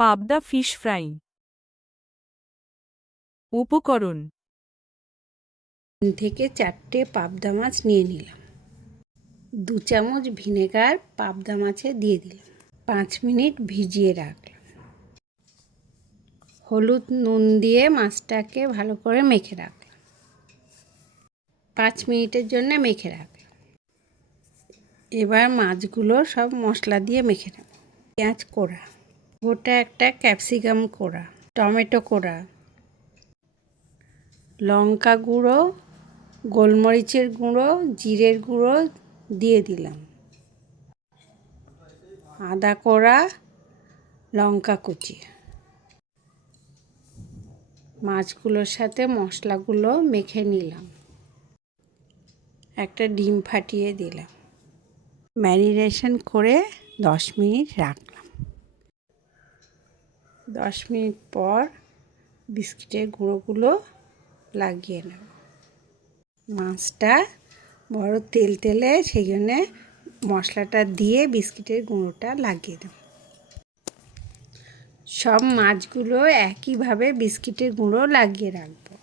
পাবদা fish fry. উপকরণ: 3 থেকে 4টে পাবদা মাছ নিয়ে নিলাম। 2 চামচ ভিনেগার পাবদা মাছে দিয়ে দিলাম। 5 মিনিট ভিজিয়ে রাখলাম। হলুদ নুন দিয়ে মাছটাকে ভালো করে মেখে রাখলাম। 5 মিনিটের জন্য মেখে রাখলাম। এবার মাছগুলো সব মশলা দিয়ে মেখে নেব। পেঁয়াজ কোড়া, গোটা একটা ক্যাপসিকাম কোড়া, টমেটো কোড়া, লঙ্কা গুঁড়ো, গোলমরিচের গুঁড়ো, জিরের গুঁড়ো দিয়ে দিলাম। আদা কোড়া, লঙ্কা কুচি। মাছগুলোর সাথে মশলাগুলো মেখে নিলাম। একটা ডিম ফাটিয়ে দিলাম। ম্যারিনেশন করে 10 মিনিট রাখলাম। 10 মিনিট পর বিস্কিটের গুঁড়োগুলো লাগিয়ে নেব। মাছটা বড় তেলে সেই জন্যে মশলাটা দিয়ে বিস্কিটের গুঁড়োটা লাগিয়ে দেব। সব মাছগুলো একইভাবে বিস্কিটের গুঁড়ো লাগিয়ে রাখবো।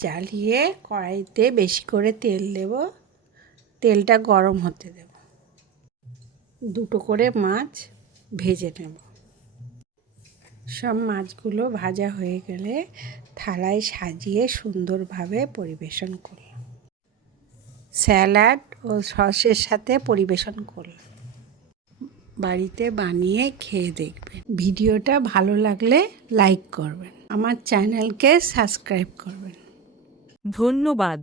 জ্বালিয়ে কড়াইতে বেশি করে তেল দেব। তেলটা গরম হতে দেব। 2টো করে মাছ ভেজে নেব। সব মাছগুলো ভাজা হয়ে গেলে থালায় সাজিয়ে সুন্দরভাবে পরিবেশন করলাম। স্যালাড ও সসের সাথে পরিবেশন করলাম। বাড়িতে বানিয়ে খেয়ে দেখবেন। ভিডিওটা ভালো লাগলে লাইক করবেন। আমার চ্যানেলকে সাবস্ক্রাইব করবেন। ধন্যবাদ।